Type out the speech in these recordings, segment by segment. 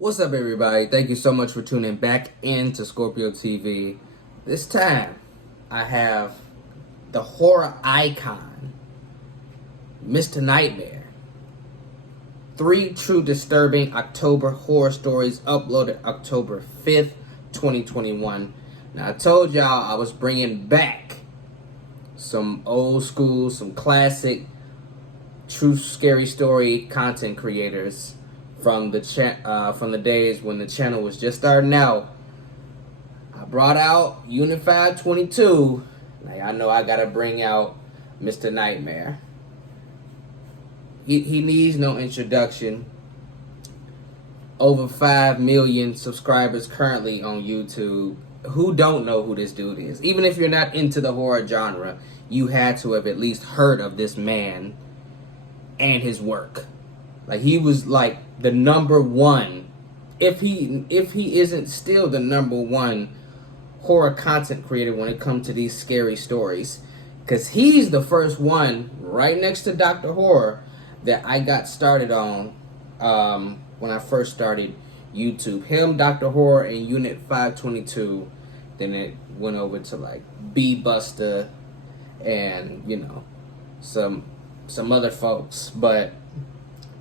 What's up, everybody? Thank you so much for tuning back into Scorpio TV. This time, I have the horror icon, Mr. Nightmare. 3 true disturbing October horror stories uploaded October 5th, 2021. Now, I told y'all I was bringing back some old school, some classic, true scary story content creators from the days when the channel was just starting out. I brought out Unit 522. Like, I know I gotta bring out Mr. Nightmare. He needs no introduction. Over 5 million subscribers currently on YouTube. Who don't know who this dude is? Even if you're not into the horror genre, you had to have at least heard of this man and his work. Like, he was like the number one, if he isn't still the number one horror content creator when it comes to these scary stories. Because he's the first one, right next to Dr. Horror, that I got started on when I first started YouTube. Him, Dr. Horror, and Unit 522. Then it went over to like B-Buster and, you know, some other folks. But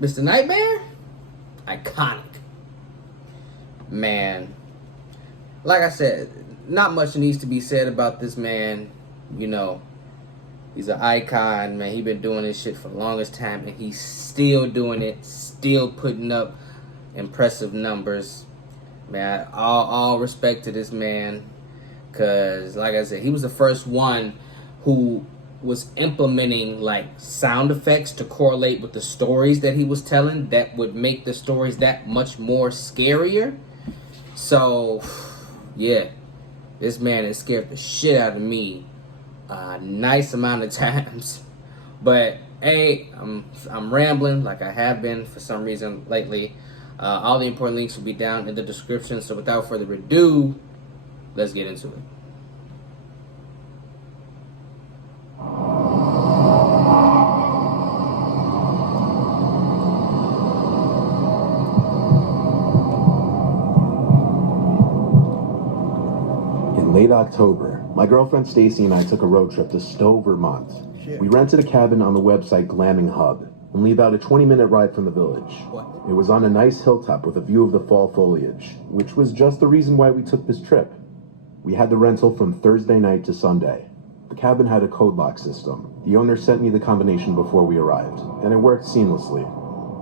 Mr. Nightmare? Iconic. Man. Like I said, not much needs to be said about this man. You know, he's an icon, man. He's been doing this shit for the longest time, and he's still doing it, still putting up impressive numbers. Man, all respect to this man, because, like I said, he was the first one who was implementing like sound effects to correlate with the stories that he was telling that would make the stories that much more scarier. So yeah, this man has scared the shit out of me a nice amount of times. But hey, I'm rambling like I have been for some reason lately. All the important links will be down in the description. So without further ado, let's get into it. Late October, my girlfriend Stacy and I took a road trip to Stowe, Vermont. We rented a cabin on the website Glamming Hub, only about a 20-minute ride from the village. It was on a nice hilltop with a view of the fall foliage, which was just the reason why we took this trip. We had the rental from Thursday night to Sunday. The cabin had a code lock system. The owner sent me the combination before we arrived, and it worked seamlessly.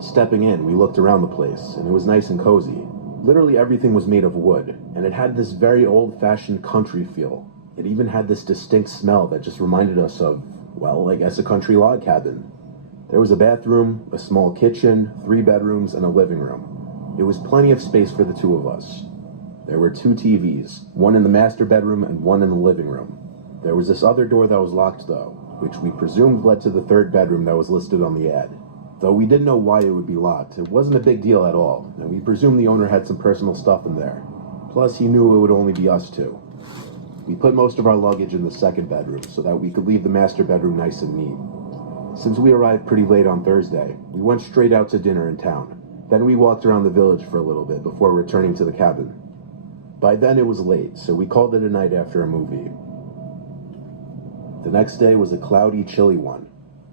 Stepping in, we looked around the place, and it was nice and cozy. Literally everything was made of wood, and it had this very old-fashioned country feel. It even had this distinct smell that just reminded us of, well, I guess a country log cabin. There was a bathroom, a small kitchen, 3 bedrooms, and a living room. It was plenty of space for the 2 of us. There were 2 TVs, one in the master bedroom and one in the living room. There was this other door that was locked, though, which we presumed led to the 3rd bedroom that was listed on the ad. Though we didn't know why it would be locked, it wasn't a big deal at all, and we presumed the owner had some personal stuff in there. Plus, he knew it would only be us 2. We put most of our luggage in the 2nd bedroom so that we could leave the master bedroom nice and neat. Since we arrived pretty late on Thursday, we went straight out to dinner in town. Then we walked around the village for a little bit before returning to the cabin. By then it was late, so we called it a night after a movie. The next day was a cloudy, chilly one.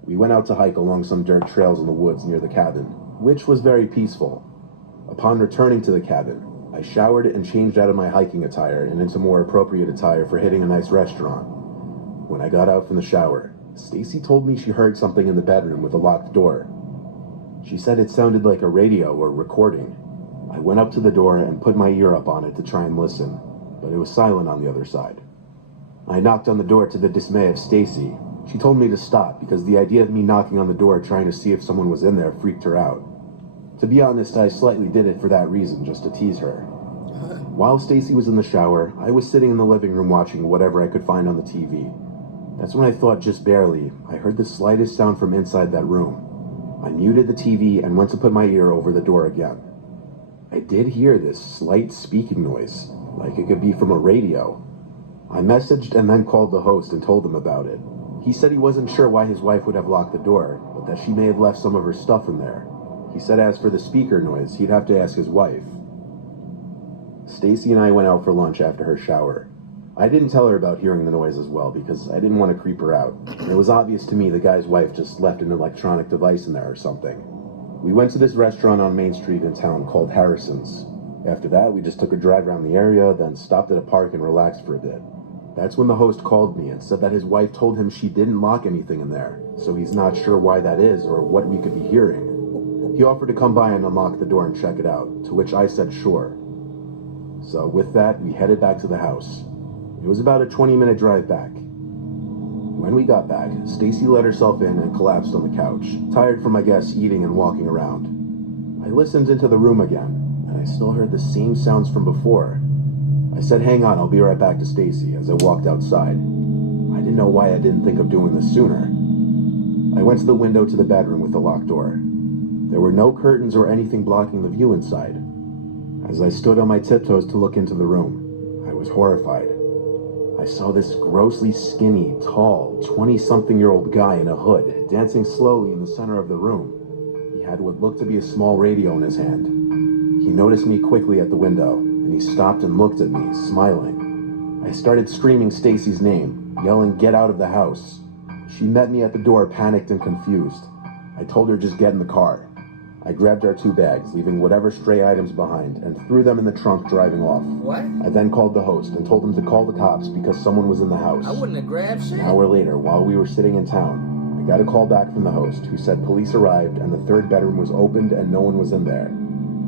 We went out to hike along some dirt trails in the woods near the cabin, which was very peaceful. Upon returning to the cabin, I showered and changed out of my hiking attire and into more appropriate attire for hitting a nice restaurant. When I got out from the shower, Stacy told me she heard something in the bedroom with a locked door. She said it sounded like a radio or recording. I went up to the door and put my ear up on it to try and listen, but it was silent on the other side. I knocked on the door to the dismay of Stacy. She told me to stop because the idea of me knocking on the door trying to see if someone was in there freaked her out. To be honest, I slightly did it for that reason, just to tease her. While Stacy was in the shower, I was sitting in the living room watching whatever I could find on the TV. That's when I thought, just barely, I heard the slightest sound from inside that room. I muted the TV and went to put my ear over the door again. I did hear this slight speaking noise, like it could be from a radio. I messaged and then called the host and told him about it. He said he wasn't sure why his wife would have locked the door, but that she may have left some of her stuff in there. He said as for the speaker noise, he'd have to ask his wife. Stacy and I went out for lunch after her shower. I didn't tell her about hearing the noise as well because I didn't want to creep her out. It was obvious to me the guy's wife just left an electronic device in there or something. We went to this restaurant on Main Street in town called Harrison's. After that, we just took a drive around the area, then stopped at a park and relaxed for a bit. That's when the host called me and said that his wife told him she didn't lock anything in there, so he's not sure why that is or what we could be hearing. He offered to come by and unlock the door and check it out, to which I said sure. So with that, we headed back to the house. It was about a 20-minute drive back. When we got back, Stacy let herself in and collapsed on the couch, tired from, I guess, eating and walking around. I listened into the room again, and I still heard the same sounds from before. I said, "Hang on, I'll be right back," to Stacy as I walked outside. I didn't know why I didn't think of doing this sooner. I went to the window to the bedroom with the locked door. There were no curtains or anything blocking the view inside. As I stood on my tiptoes to look into the room, I was horrified. I saw this grossly skinny, tall, 20-something-year-old guy in a hood dancing slowly in the center of the room. He had what looked to be a small radio in his hand. He noticed me quickly at the window, and he stopped and looked at me, smiling. I started screaming Stacy's name, yelling, "Get out of the house." She met me at the door, panicked and confused. I told her just get in the car. I grabbed our 2 bags, leaving whatever stray items behind, and threw them in the trunk, driving off. What? I then called the host and told him to call the cops because someone was in the house. I wouldn't have grabbed shit. An hour later, while we were sitting in town, I got a call back from the host who said police arrived and the 3rd bedroom was opened and no one was in there.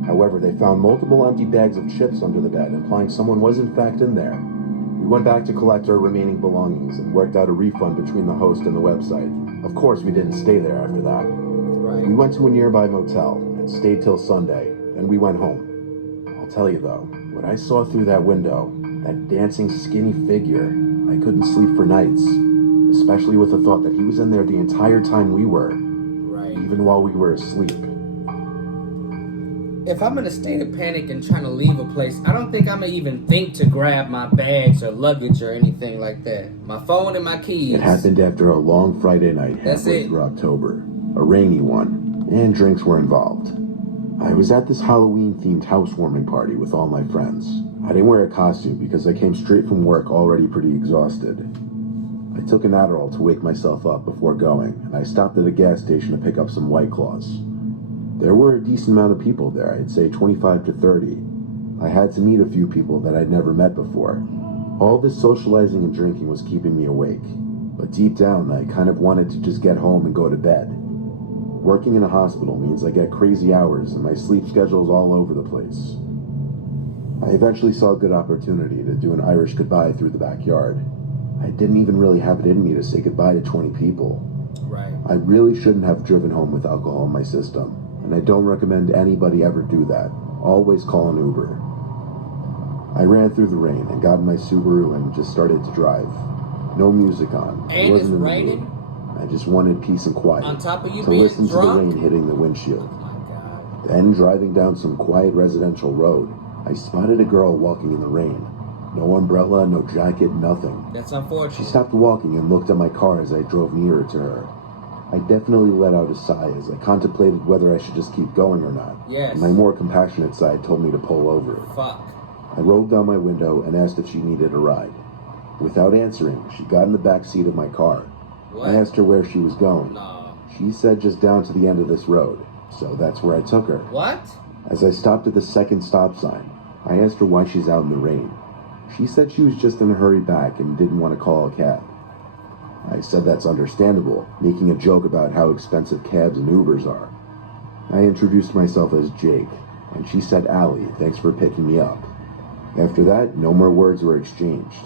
However, they found multiple empty bags of chips under the bed, implying someone was in fact in there. We went back to collect our remaining belongings and worked out a refund between the host and the website. Of course, we didn't stay there after that. Right. We went to a nearby motel and stayed till Sunday, then we went home. I'll tell you though, what I saw through that window, that dancing skinny figure, I couldn't sleep for nights, especially with the thought that he was in there the entire time we were, Right. even while we were asleep. If I'm in a state of panic and trying to leave a place, I don't think I'm gonna even think to grab my bags or luggage or anything like that. My phone and my keys. It happened after a long Friday night That's halfway it. through October, a rainy one, and drinks were involved. I was at this Halloween-themed housewarming party with all my friends. I didn't wear a costume because I came straight from work already pretty exhausted. I took an Adderall to wake myself up before going, and I stopped at a gas station to pick up some White Claws. There were a decent amount of people there, I'd say 25 to 30. I had to meet a few people that I'd never met before. All this socializing and drinking was keeping me awake, but deep down I kind of wanted to just get home and go to bed. Working in a hospital means I get crazy hours and my sleep schedule's all over the place. I eventually saw a good opportunity to do an Irish goodbye through the backyard. I didn't even really have it in me to say goodbye to 20 people. Right. I really shouldn't have driven home with alcohol in my system, and I don't recommend anybody ever do that. Always call an Uber. I ran through the rain and got in my Subaru and just started to drive. No music on. And it's raining? I just wanted peace and quiet. On top of you to being listen drunk? to the rain hitting the windshield. Oh my God. Then, driving down some quiet residential road, I spotted a girl walking in the rain. No umbrella, no jacket, nothing. That's She unfortunate. stopped walking and looked at my car as I drove nearer to her. I definitely let out a sigh as I contemplated whether I should just keep going or not. Yes. My more compassionate side told me to pull over. Fuck. I rolled down my window and asked if she needed a ride. Without answering, she got in the back seat of my car. What? I asked her where she was going. No. She said just down to the end of this road, so that's where I took her. What? As I stopped at the second stop sign, I asked her why she's out in the rain. She said she was just in a hurry back and didn't want to call a cab. I said that's understandable, making a joke about how expensive cabs and Ubers are. I introduced myself as Jake, and she said, "Allie, thanks for picking me up." After that, no more words were exchanged.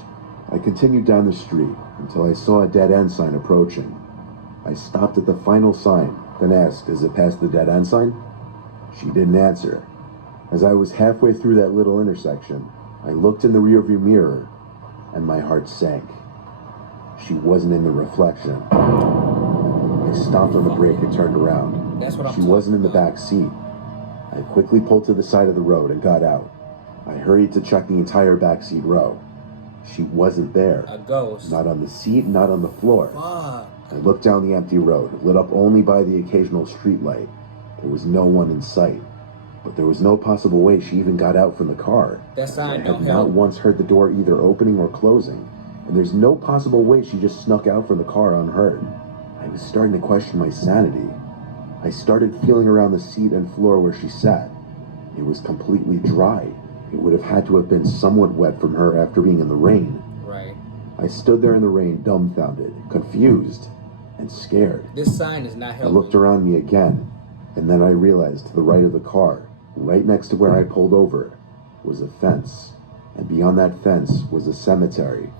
I continued down the street until I saw a dead-end sign approaching. I stopped at the final sign, then asked, "Is it past the dead-end sign?" She didn't answer. As I was halfway through that little intersection, I looked in the rearview mirror, and my heart sank. She wasn't in the reflection. I stopped on the brake and turned around. That's what I'm She wasn't in the talking back seat. I quickly pulled to the side of the road and got out. I hurried to check the entire backseat row. She wasn't there. A ghost. Not on the seat, not on the floor. Fuck. I looked down the empty road, lit up only by the occasional street light. There was no one in sight. but there was no possible way she even got out from the car. That sign I don't had not help. once heard the door either opening or closing, and there's no possible way she just snuck out from the car unheard. I was starting to question my sanity. I started feeling around the seat and floor where she sat. It was completely dry. It would have had to have been somewhat wet from her after being in the rain. Right. I stood there in the rain, dumbfounded, confused, and scared. This sign is not I helping. looked around me again, and then I realized to the right of the car, right next to where I pulled over, was a fence. And beyond that fence was a cemetery.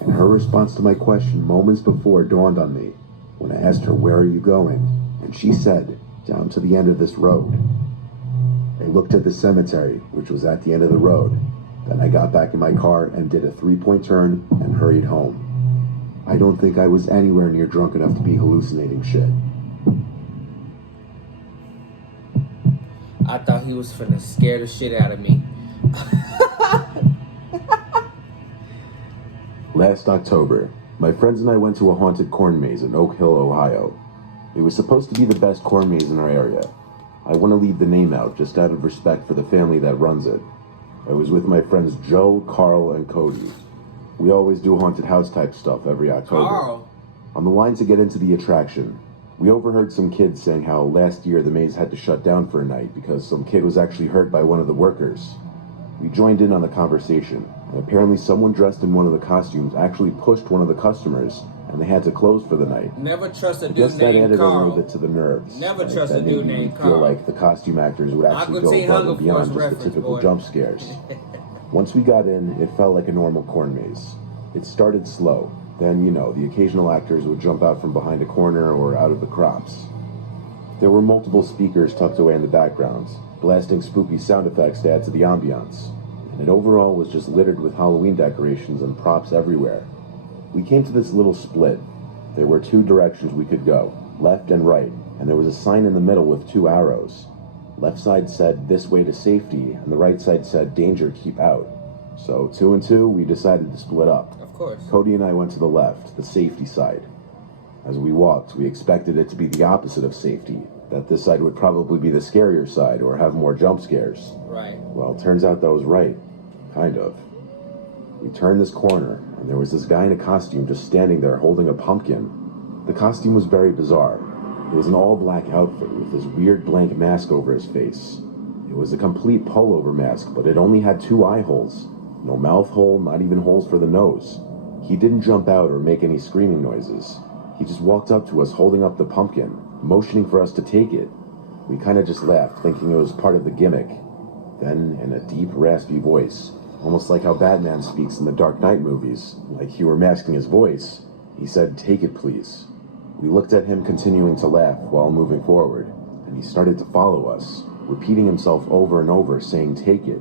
And her response to my question moments before dawned on me when I asked her, "Where are you going?" And she said, "Down to the end of this road." I looked at the cemetery, which was at the end of the road. Then I got back in my car and did a 3-point turn and hurried home. I don't think I was anywhere near drunk enough to be hallucinating shit. I thought he was finna scare the shit out of me. Last October, my friends and I went to a haunted corn maze in Oak Hill, Ohio. It was supposed to be the best corn maze in our area. I want to leave the name out just out of respect for the family that runs it. I was with my friends Joe, Carl, and Cody. We always do haunted house type stuff every October. Carl. On the line to get into the attraction, we overheard some kids saying how last year the maze had to shut down for a night because some kid was actually hurt by one of the workers. We joined in on the conversation, and apparently someone dressed in one of the costumes actually pushed one of the customers, and they had to close for the night. Never trust a I dude guess that named added a Carl. little bit to the nerves. Never Like, trust that a made dude me named feel Carl. like the costume actors would actually Aqua go Teen above Hunger and beyond Force just the reference, typical boy. jump scares. Once we got in, it felt like a normal corn maze. It started slow. Then, the occasional actors would jump out from behind a corner or out of the crops. There were multiple speakers tucked away in the background, blasting spooky sound effects to add to the ambiance. And it overall was just littered with Halloween decorations and props everywhere. We came to this little split. There were 2 directions we could go, left and right, and there was a sign in the middle with 2 arrows. Left side said, "This way to safety," and the right side said, "Danger, keep out." So 2 and 2, we decided to split up. Of course. Cody and I went to the left, the safety side. As we walked, we expected it to be the opposite of safety, that this side would probably be the scarier side or have more jump scares. Right. Well, turns out that was right. Kind of. We turned this corner, and there was this guy in a costume just standing there holding a pumpkin. The costume was very bizarre. It was an all-black outfit with this weird blank mask over his face. It was a complete pullover mask, but it only had 2 eye holes. No mouth hole, not even holes for the nose. He didn't jump out or make any screaming noises. He just walked up to us holding up the pumpkin, motioning for us to take it. We kind of just laughed, thinking it was part of the gimmick. Then, in a deep, raspy voice, almost like how Batman speaks in the Dark Knight movies, like he were masking his voice, he said, "Take it, please." We looked at him continuing to laugh while moving forward, and he started to follow us, repeating himself over and over, saying, "Take it."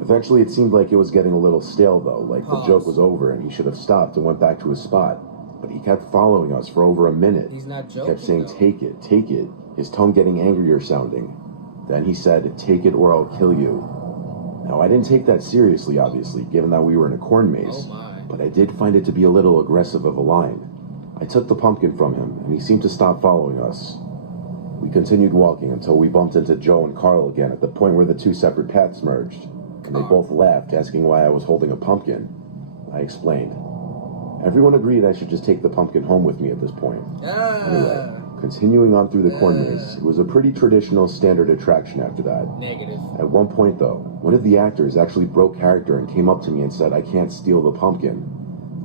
Eventually, it seemed like it was getting a little stale, though, like the joke was over and he should have stopped and went back to his spot. But he kept following us for over a minute. He's not joking. He kept saying, though. "Take it, take it," his tone getting angrier sounding. Then he said, "Take it or I'll kill you." Now, I didn't take that seriously, obviously, given that we were in a corn maze. Oh my. But I did find it to be a little aggressive of a line. I took the pumpkin from him, and he seemed to stop following us. We continued walking until we bumped into Joe and Carl again at the point where the 2 separate paths merged, and they both laughed, asking why I was holding a pumpkin. I explained. Everyone agreed I should just take the pumpkin home with me at this point. Anyway, continuing on through the corn maze, it was a pretty traditional standard attraction after that. Negative. At one point, though, one of the actors actually broke character and came up to me and said, "I can't steal the pumpkin."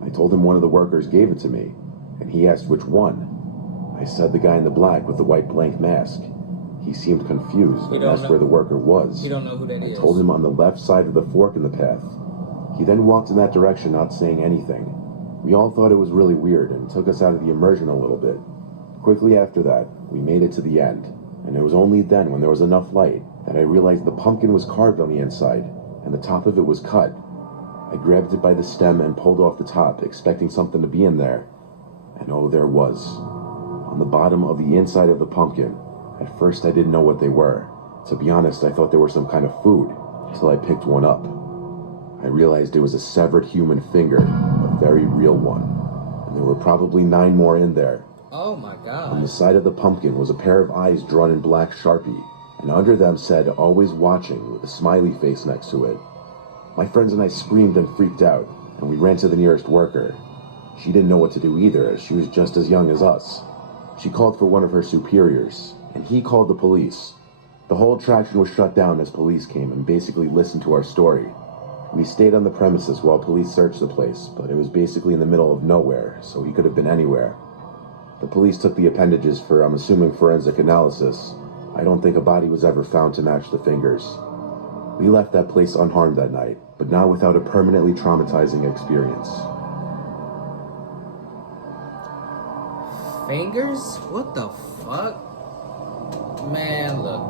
I told him one of the workers gave it to me, and he asked which one. I said the guy in the black with the white blank mask. He seemed confused and asked where the worker was. He don't know who that is. I told him on the left side of the fork in the path. He then walked in that direction, not saying anything. We all thought it was really weird and took us out of the immersion a little bit. Quickly after that, we made it to the end, and it was only then, when there was enough light, that I realized the pumpkin was carved on the inside, and the top of it was cut. I grabbed it by the stem and pulled off the top, expecting something to be in there. And oh, there was. On the bottom of the inside of the pumpkin. At first I didn't know what they were. To be honest, I thought they were some kind of food, until I picked one up. I realized it was a severed human finger, a very real one. And there were probably 9 more in there. Oh my On the god. side of the pumpkin was a pair of eyes drawn in black Sharpie. and under them said, "Always watching," with a smiley face next to it. My friends and I screamed and freaked out, and we ran to the nearest worker. She didn't know what to do either, as she was just as young as us. She called for one of her superiors, and he called the police. The whole attraction was shut down as police came and basically listened to our story. We stayed on the premises while police searched the place, but it was basically in the middle of nowhere, so he could have been anywhere. The police took the appendages for, I'm assuming, forensic analysis. I don't think a body was ever found to match the fingers. We left that place unharmed that night, but not without a permanently traumatizing experience. Fingers? What the fuck? Man, look.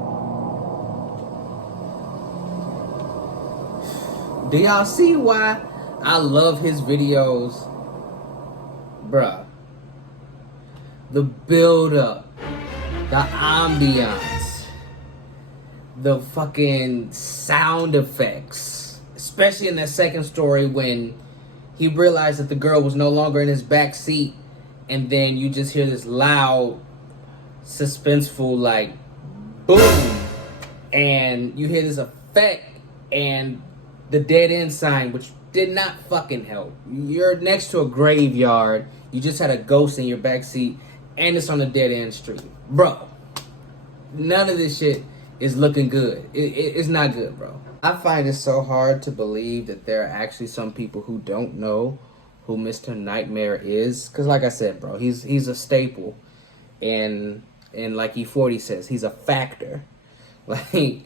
Do y'all see why I love his videos? Bruh. The build-up. The ambiance. The fucking sound effects. Especially in that second story when he realized that the girl was no longer in his back seat. And then you just hear this loud, suspenseful, like, boom. And you hear this effect and the dead end sign, which did not fucking help. You're next to a graveyard. You just had a ghost in your backseat, and it's on a dead end street. Bro, none of this shit is looking good. It's not good, bro. I find it so hard to believe that there are actually some people who don't know who Mr. Nightmare is. Because like I said, bro, he's a staple. And like E40 says, he's a factor. Like,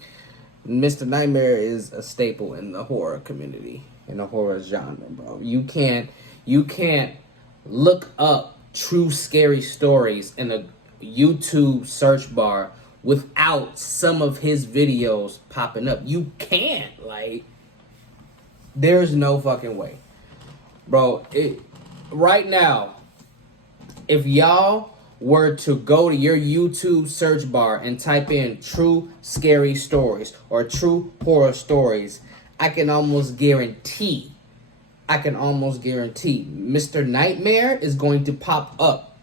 Mr. Nightmare is a staple in the horror community, in the horror genre, bro. You can't look up true scary stories in a YouTube search bar without some of his videos popping up. You can't. Like, there's no fucking way. Bro, right now, if y'all were to go to your YouTube search bar and type in true scary stories or true horror stories, I can almost guarantee Mr. Nightmare is going to pop up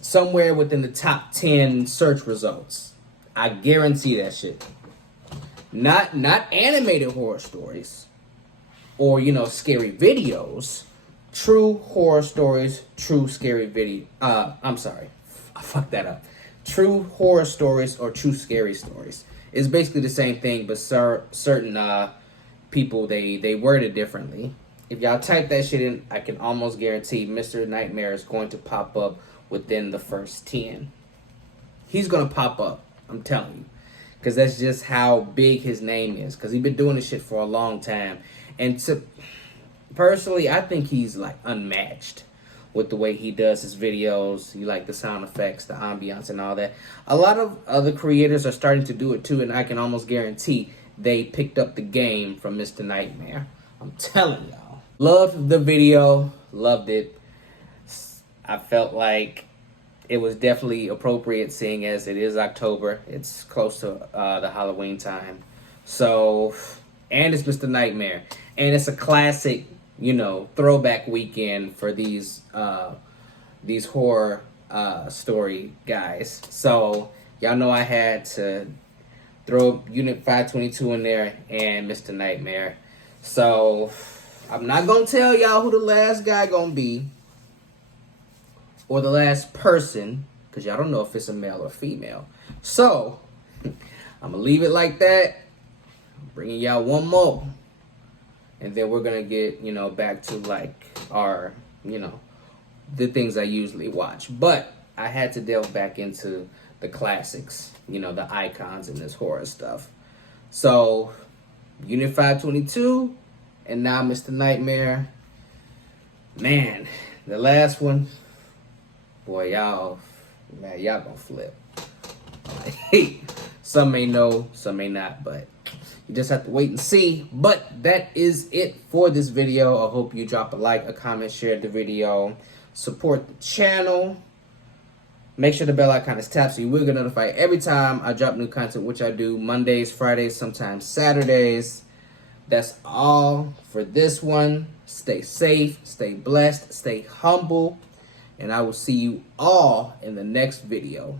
somewhere within the top 10 search results. I guarantee that shit. Not animated horror stories or, scary videos. True horror stories, true scary video. I'm sorry. I fucked that up. True horror stories or true scary stories. It's basically the same thing, but certain people, they word it differently. If y'all type that shit in, I can almost guarantee Mr. Nightmare is going to pop up within the first 10. He's going to pop up, I'm telling you. Because that's just how big his name is. Because he's been doing this shit for a long time. And personally, I think he's like unmatched with the way he does his videos. You like the sound effects, the ambiance, and all that. A lot of other creators are starting to do it too, and I can almost guarantee they picked up the game from Mr. Nightmare. I'm telling y'all. Loved the video. Loved it. I felt like it was definitely appropriate, seeing as it is October. It's close to the Halloween time. So, and it's Mr. Nightmare. And it's a classic, throwback weekend for these horror story guys. So y'all know I had to throw Unit 522 in there and Mr. Nightmare. So I'm not gonna tell y'all who the last guy gonna be or the last person, because y'all don't know if it's a male or female. So I'm gonna leave it like that. I'm bringing y'all one more. And then we're going to get, back to, like, our, the things I usually watch. But I had to delve back into the classics, the icons in this horror stuff. So, Unit 522, and now Mr. Nightmare. Man, the last one, boy, y'all gonna flip. Some may know, some may not, but you just have to wait and see. But that is it for this video. I hope you drop a like, a comment, share the video, support the channel. Make sure the bell icon is tapped so you will get notified every time I drop new content, which I do Mondays, Fridays, sometimes Saturdays. That's all for this one. Stay safe, stay blessed, stay humble, and I will see you all in the next video.